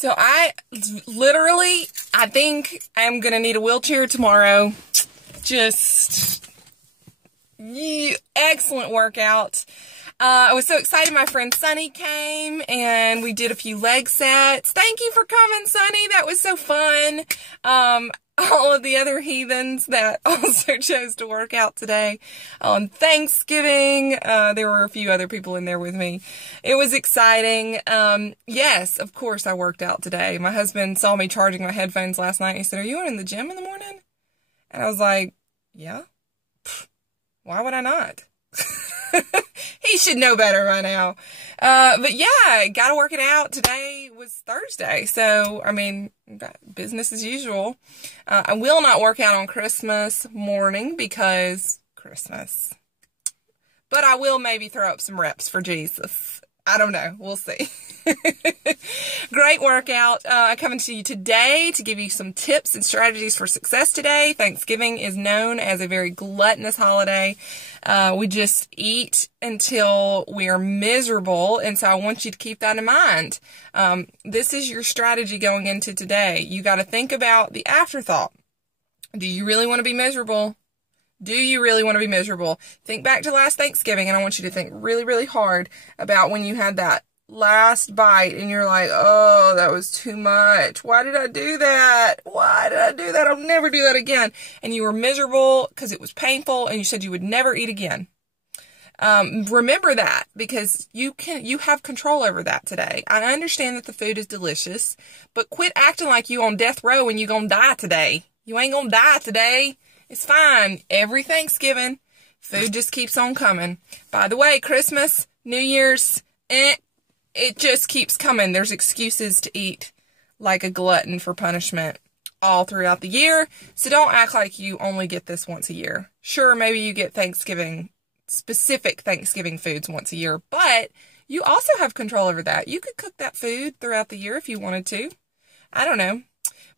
So I think I'm going to need a wheelchair tomorrow. Just, excellent workout. I was so excited. My friend Sunny came and we did a few leg sets. Thank you for coming, Sunny. That was so fun. All of the other heathens that also chose to work out today on Thanksgiving. There were a few other people in there with me. It was exciting. Yes, of course I worked out today. My husband saw me charging my headphones last night. He said, "Are you in the gym in the morning?" And I was like, "Yeah. Why would I not?" He should know better by now. But yeah, gotta work it out. Today was Thursday, so, I mean, business as usual. I will not work out on Christmas morning because Christmas. But I will maybe throw up some reps for Jesus. I don't know. We'll see. Great workout. I'm coming to you today to give you some tips and strategies for success today. Thanksgiving is known as a very gluttonous holiday. We just eat until we are miserable, and so I want you to keep that in mind. This is your strategy going into today. You got to think about the afterthought. Do you really want to be miserable? Do you really want to be miserable? Think back to last Thanksgiving, and I want you to think really, really hard about when you had that last bite and you're like, "Oh, that was too much. Why did I do that? Why did I do that? I'll never do that again." And you were miserable because it was painful and you said you would never eat again. Remember that, because you have control over that today. I understand that the food is delicious, but quit acting like you on death row and you gonna die today. You ain't gonna die today. It's fine. Every Thanksgiving, food just keeps on coming. By the way, Christmas, New Year's, it just keeps coming. There's excuses to eat like a glutton for punishment all throughout the year. So don't act like you only get this once a year. Sure, maybe you get specific Thanksgiving foods once a year, but you also have control over that. You could cook that food throughout the year if you wanted to. I don't know.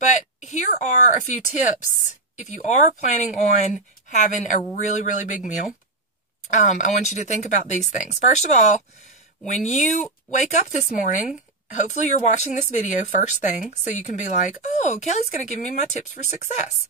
But here are a few tips if you are planning on having a really, really big meal. I want you to think about these things. First of all, when you wake up this morning, hopefully you're watching this video first thing, so you can be like, "Oh, Kelly's going to give me my tips for success."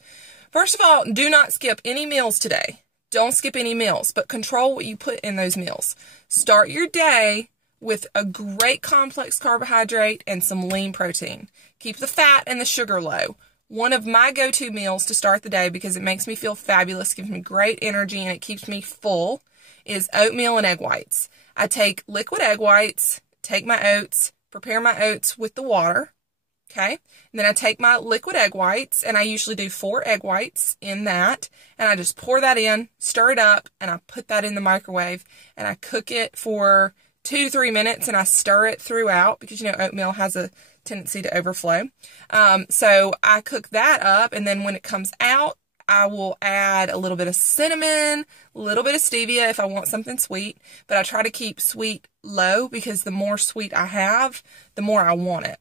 First of all, do not skip any meals today. Don't skip any meals, but control what you put in those meals. Start your day with a great complex carbohydrate and some lean protein. Keep the fat and the sugar low. One of my go-to meals to start the day, because it makes me feel fabulous, gives me great energy, and it keeps me full, is oatmeal and egg whites. I take liquid egg whites, take my oats, prepare my oats with the water, okay? And then I take my liquid egg whites, and I usually do 4 egg whites in that, and I just pour that in, stir it up, and I put that in the microwave, and I cook it for 2 to 3 minutes, and I stir it throughout, because, oatmeal has a tendency to overflow. So I cook that up, and then when it comes out, I will add a little bit of cinnamon, a little bit of stevia if I want something sweet, but I try to keep sweet low, because the more sweet I have, the more I want it.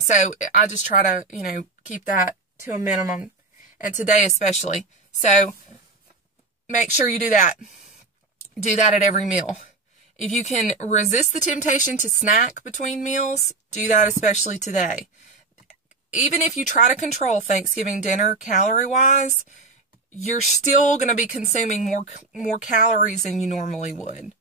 So I just try to, keep that to a minimum, and today especially. So make sure you do that. Do that at every meal. If you can resist the temptation to snack between meals, do that especially today. Even if you try to control Thanksgiving dinner calorie-wise, you're still going to be consuming more calories than you normally would.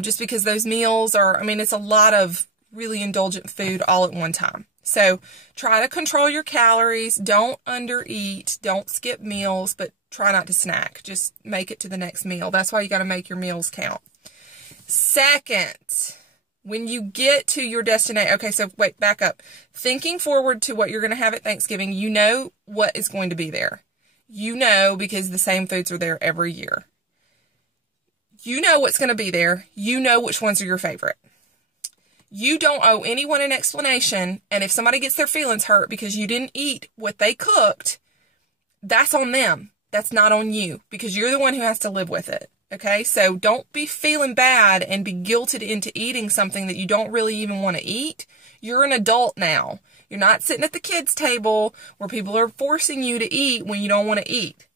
Just because those meals it's a lot of really indulgent food all at one time. So try to control your calories. Don't undereat. Don't skip meals, but try not to snack. Just make it to the next meal. That's why you got to make your meals count. Second, when you get to your destination, okay, so wait, back up. Thinking forward to what you're going to have at Thanksgiving, you know what is going to be there. You know, because the same foods are there every year. You know what's going to be there. You know which ones are your favorite. You don't owe anyone an explanation, and if somebody gets their feelings hurt because you didn't eat what they cooked, that's on them. That's not on you, because you're the one who has to live with it. Okay, so don't be feeling bad and be guilted into eating something that you don't really even want to eat. You're an adult now. You're not sitting at the kids' table where people are forcing you to eat when you don't want to eat.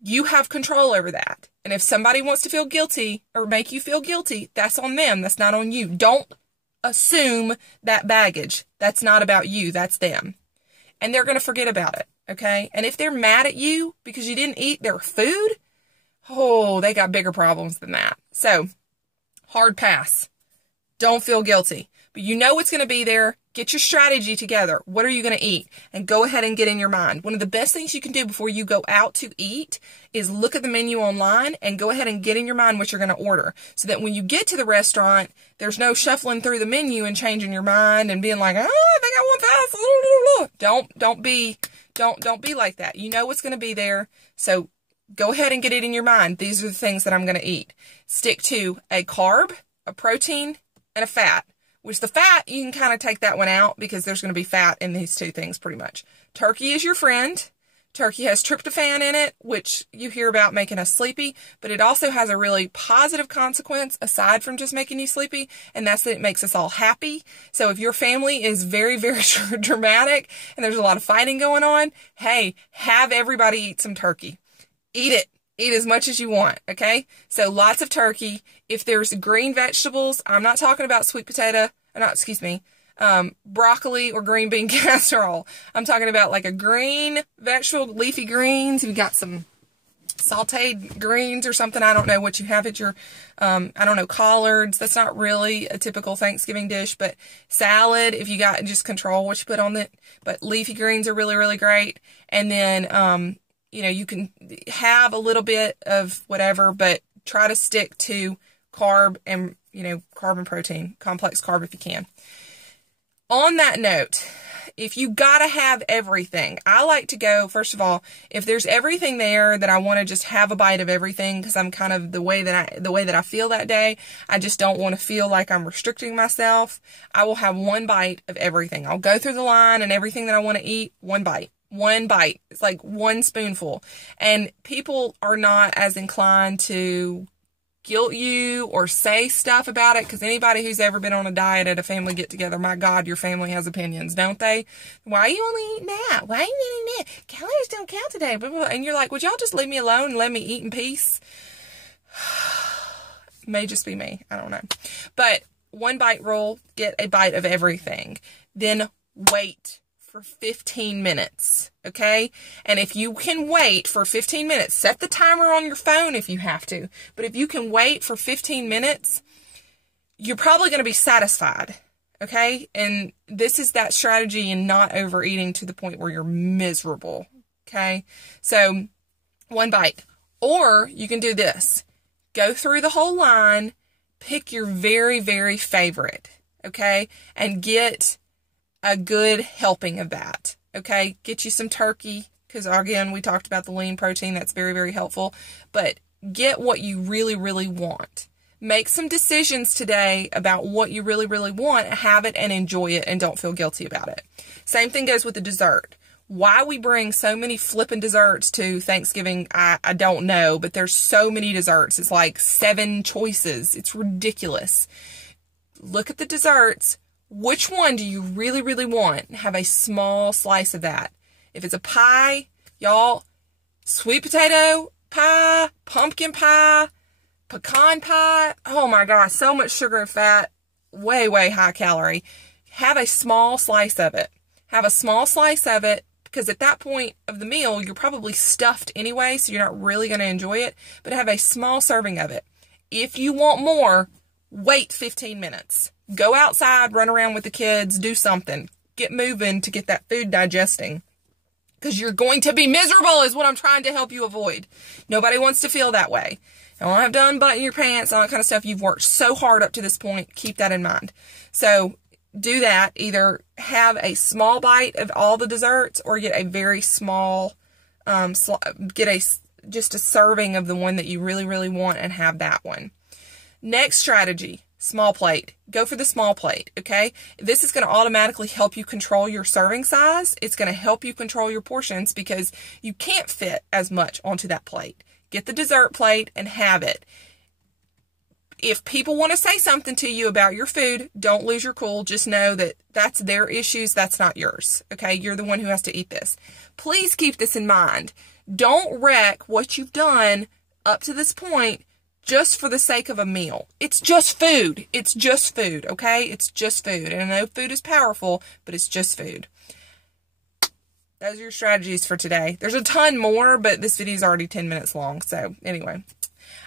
You have control over that. And if somebody wants to feel guilty or make you feel guilty, that's on them. That's not on you. Don't assume that baggage. That's not about you. That's them. And they're going to forget about it. Okay? And if they're mad at you because you didn't eat their food, oh, they got bigger problems than that. So, hard pass. Don't feel guilty. But you know what's going to be there. Get your strategy together. What are you going to eat? And go ahead and get in your mind. One of the best things you can do before you go out to eat is look at the menu online and go ahead and get in your mind what you're going to order. So that when you get to the restaurant, there's no shuffling through the menu and changing your mind and being like, oh, I think I want this. Don't be like that. You know what's going to be there. So go ahead and get it in your mind. These are the things that I'm going to eat. Stick to a carb, a protein, and a fat. Which the fat, you can kind of take that one out because there's going to be fat in these two things pretty much. Turkey is your friend. Turkey has tryptophan in it, which you hear about making us sleepy, but it also has a really positive consequence aside from just making you sleepy, and that's that it makes us all happy. So if your family is very, very dramatic and there's a lot of fighting going on, hey, have everybody eat some turkey. Eat it. Eat as much as you want, okay? So lots of turkey. If there's green vegetables, I'm not talking about sweet potato, broccoli or green bean casserole. I'm talking about like a green vegetable, leafy greens. You've got some sauteed greens or something. I don't know what you have at your, collards. That's not really a typical Thanksgiving dish, but salad, if you got, just control what you put on it. But leafy greens are really, really great. And then, you can have a little bit of whatever, but try to stick to carb and protein, complex carb if you can. On that note, if you gotta have everything, I like to go, first of all, if there's everything there that I want to just have a bite of everything because I'm kind of the way that I feel that day, I just don't want to feel like I'm restricting myself. I will have one bite of everything. I'll go through the line and everything that I want to eat, one bite. One bite. It's like one spoonful. And people are not as inclined to guilt you or say stuff about it, because anybody who's ever been on a diet at a family get-together, my God, your family has opinions, don't they? Why are you only eating that? Why are you eating that? Calories don't count today. Blah, blah, blah. And you're like, would y'all just leave me alone and let me eat in peace? May just be me. I don't know. But one bite rule, get a bite of everything. Then wait for 15 minutes, okay? And if you can wait for 15 minutes, set the timer on your phone if you have to, but if you can wait for 15 minutes, you're probably going to be satisfied, okay? And this is that strategy in not overeating to the point where you're miserable, okay? So, one bite. Or you can do this. Go through the whole line, pick your very, very favorite, okay? And get a good helping of that, okay? Get you some turkey, because again, we talked about the lean protein. That's very, very helpful. But get what you really, really want. Make some decisions today about what you really, really want. Have it and enjoy it and don't feel guilty about it. Same thing goes with the dessert. Why we bring so many flippin' desserts to Thanksgiving, I don't know, but there's so many desserts. It's like 7 choices. It's ridiculous. Look at the desserts. Which one do you really, really want? Have a small slice of that. If it's a pie, y'all, sweet potato pie, pumpkin pie, pecan pie, oh my gosh, so much sugar and fat, way, way high calorie. Have a small slice of it. Have a small slice of it, because at that point of the meal, you're probably stuffed anyway, so you're not really going to enjoy it, but have a small serving of it. If you want more, wait 15 minutes. Go outside, run around with the kids, do something. Get moving to get that food digesting. Because you're going to be miserable is what I'm trying to help you avoid. Nobody wants to feel that way. You don't have to unbutton your pants, all that kind of stuff. You've worked so hard up to this point. Keep that in mind. So do that. Either have a small bite of all the desserts or get a very small, just a serving of the one that you really, really want and have that one. Next strategy. Small plate. Go for the small plate, okay? This is going to automatically help you control your serving size. It's going to help you control your portions because you can't fit as much onto that plate. Get the dessert plate and have it. If people want to say something to you about your food, don't lose your cool. Just know that that's their issues. That's not yours, okay? You're the one who has to eat this. Please keep this in mind. Don't wreck what you've done up to this point just for the sake of a meal. It's just food. It's just food, okay? It's just food. And I know food is powerful, but it's just food. Those are your strategies for today. There's a ton more, but this video is already 10 minutes long. So anyway,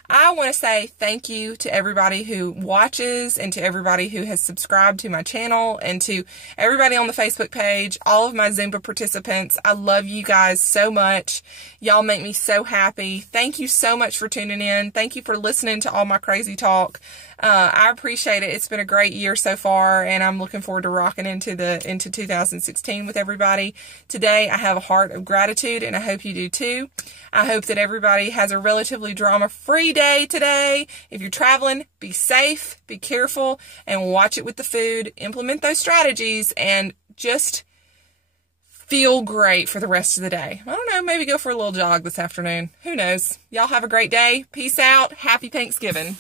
I want to say thank you to everybody who watches and to everybody who has subscribed to my channel and to everybody on the Facebook page, all of my Zumba participants. I love you guys so much. Y'all make me so happy. Thank you so much for tuning in. Thank you for listening to all my crazy talk. I appreciate it. It's been a great year so far, and I'm looking forward to rocking into 2016 with everybody. Today, I have a heart of gratitude, and I hope you do too. I hope that everybody has a relatively drama-free day today. If you're traveling, be safe, be careful, and watch it with the food. Implement those strategies, and just feel great for the rest of the day. I don't know, maybe go for a little jog this afternoon. Who knows? Y'all have a great day. Peace out. Happy Thanksgiving.